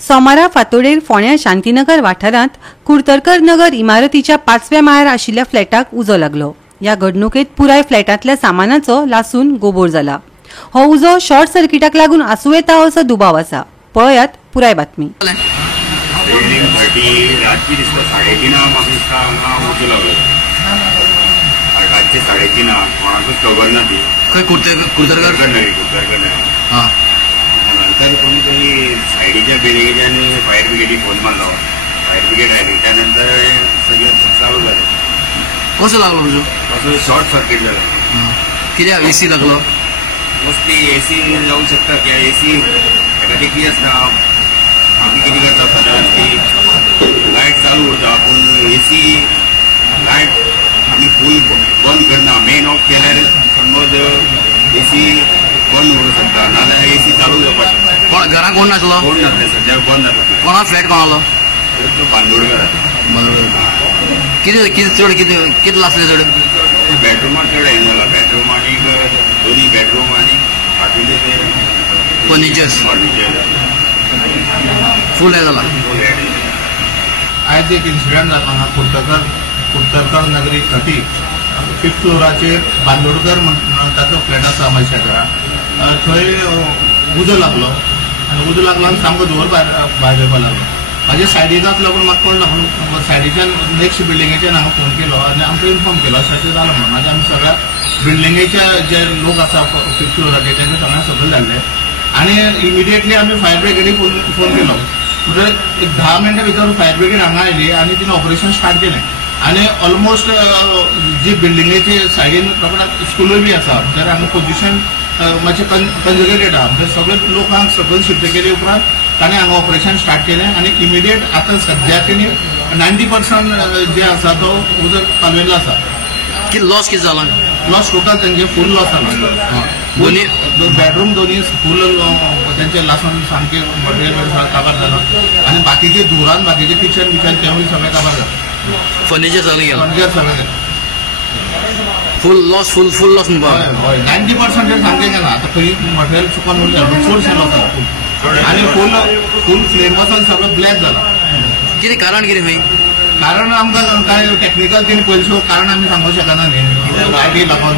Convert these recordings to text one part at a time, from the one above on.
सोमारा फातोडेर फोंड्या शांतीनगर वाठारांत कुडतरकर नगर इमारतीच्या 5व्या माळ्यार आशिल्ल्या फ्लॅटाक उजो लागलो। ह्या घडणुकेत पुराय फ्लॅटांतल्या सामानाचो लासून गोबोर जाला। हो उजो शॉर्ट सर्किटाक लागून आसूं येता असो दुबाव आसा। पळयात पुराय बातमी। रातची दिसता 3:30 म्हाका दिसता हांगा उजो लागलो। रातचे 3:30 कोणाकूच खबर ना ती खंय कुडतरकर हां नंतर कोणी तरी सायडीच्या बिल्डिंगेच्यान फायर ब्रिगेडी फोन मारलो। फायर ब्रिगेड आयली त्यानंतर सगळें चालू जालें। कसो लागलो तुजो? कसो शॉर्ट सर्किट जालो। कित्याक एसी लागलो? मोस्टली एसी जावंक शकता कित्याक एसी हेका टेकी आसता। आमी कितें करता सदांच की लायट चालू उरता पूण एसी लायट आमी फूल बंद करना। मेन ऑफ केल्यार समज एसी बंद उरूंक शकता नाजाल्यार एसी चालू जावपाक शकता। घरा कोण नासलो? कोण नासले सद्या बंद आसा। कोणा फ्लॅट कोणालो? तो बांदोडकर कितें लासले चड? बेडरूमात चड हें जाला। बेडरूम आनी दोनी बेडरूम आनी फाटलेले ते फर्निचर्स फूल हें जाला। आज एक इन्सिडंट जालो हांगा कुडतरकर नगरी 30 5th फ्लोराचेर बांदोडकर म्हणून ताचो फ्लॅट आसा म्हाज्या शेजारा। थंय उजो लागलो आनी उजो लागलो आनी सामको जोर भायर येवपाक लागलो। म्हाज्या सायडीन आसलो पूण म्हाका कळना म्हणून सायडीच्यान नेक्स्ट बिल्डिंगेच्यान हांवें फोन केलो आनी आमकां इन्फॉर्म केलो अशें जालें म्हणून। मागीर आमी सगळ्या बिल्डिंगेचे जे लोक आसा 5th फ्लोराचे तेंकां सगळ्यांक सकयल धाडले आनी इमिडिएटली आमी फायर ब्रिगेडीक फोन केलो। म्हणजे एक 10 मिनटां भितर फायर ब्रिगेड हांगा आयली आनी तिणें ऑपरेशन स्टार्ट केलें आनी ऑलमोस्ट जी बिल्डिंगेचे सायडीन रोखडेच स्कुलूय बी आसा तर हांगा पोजिशन मातशें कंजर्वेटेड आहा। म्हणजे सगळे लोकांक सकयल शिफ्ट केले उपरांत ताणें हांगा ऑपरेशन स्टार्ट केलें आनी इमिडिएट आतां सद्या तेणी 90% जे आसा तो उजो पालवेल्लो आसा। कितें लॉस कितें जाला? लॉस टोटल तेंचे फूल लॉस जाला। दोनी बेडरूम दोनी फूल तेंचे लासून सामके मटेरियल काबार जालो आनी बाकीचे धुरान बाकीचे किचन तेवूय सगळें काबार जालें। फर्निचर सगळें गेलें? फर्निचर सगळें फूल लॉस म्हणपा? हय 90% सामकें गेलां। आतां खंय मटेरियल चुकोन उरलें चडशें लॉस जाला आनी फूल फ्लेम वचून सगळो ब्लॅक जाला। कितें कारण कितें खंय? कारण आमकां कांय टेक्निकल तेणी पयलीं कारण आमी सांगूंक शकना न्ही। लायटी लागून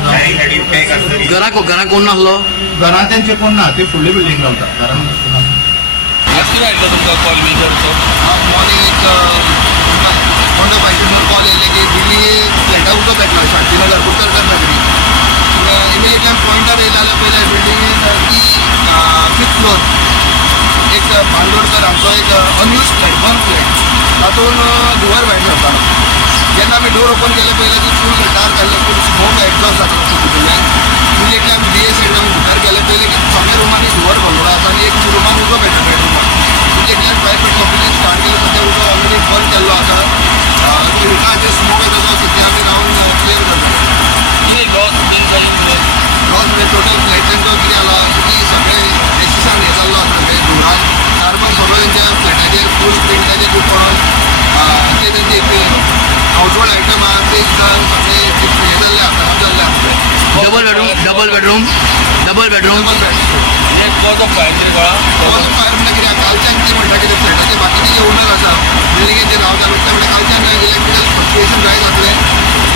घरा कोण नासलो? घरां तेंचे कोण ना ते फुडली बिल्डींग रावता घरान तुमकां कॉल मेजरचो मॉर्निंग कोणा बायकीतून कॉल येयले की दिल्ली फ्लॅटा उजो पेटला शांतीनगर कुडतरकर नगरी। इमिडिएटली आमी पॉयंटार येयले जाल्यार पयले बिल्डिंगेन ती 5th फ्लोर एक बांदोडकर आमचो एक अनयूज फ्लॅट बंद फ्लॅट तातूंत धुंवर भायर सरतालो। जेन्ना आमी डोर ओपन केले पयले की फूल डार्क जाल्ले फूल स्मोक एक्झॉस्ट जातालो भितरल्यान। इमिडिएटली आमी BA सायडीन भितर गेले पयले की सगळ्या रुमांनी धुंवर भरलो आसा आनी एक रुमान उजो पेटला बेडरुमांत। इमिडिएटली आमी फायर ब्रिगेड कंप्लेन स्टार्ट केली सद्या उजो ऑलरेडी बंद केल्लो आसा। उदकाचेर स्मोक येता तो सद्या आमी रावन क्लियर करता। लॉस म्हणजे टोटल फ्लॅटांचो कितें जाला की सगळे एसीसान हें जाल्लो आसा ते धुरान कार्बन सगळो तेंच्या फ्लॅटाचेर फूल पेंटाचेर बी पडोन ते तेंचे हाऊस होल्ड आयटम आहा ते सगळे हें जाल्ले आसा खराब जाल्ले आसा। डबल बेडरूम फायर म्हणजे कित्याक कालच्यान कितें म्हणटा कितें फ्लॅटाचे बाकीचे जे ओनर आसा बिल्डिंगेचेर रावता ते म्हणटा कालच्यान इलेक्ट्रिकल फ्लक्च्युएशन जायत आसलें।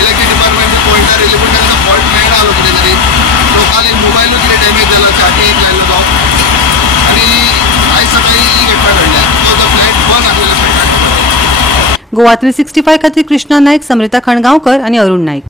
इलेक्ट्रीक डिपार्टमेंट पॉयंटार येयले पूण तांकां फॉल्ट मेळना जालो कितें तरी। लोकांनी मोबायलूय कितें डॅमेज जालो चार्जींग लायलो तो आनी आयज सकाळी ही घटना घडल्या। तो फ्लॅट बंद आसलेलो फ्लॅटाक। गोवा 365 खातीर कृष्णा नायक, समृता खणगांवकर आनी अरुण नायक।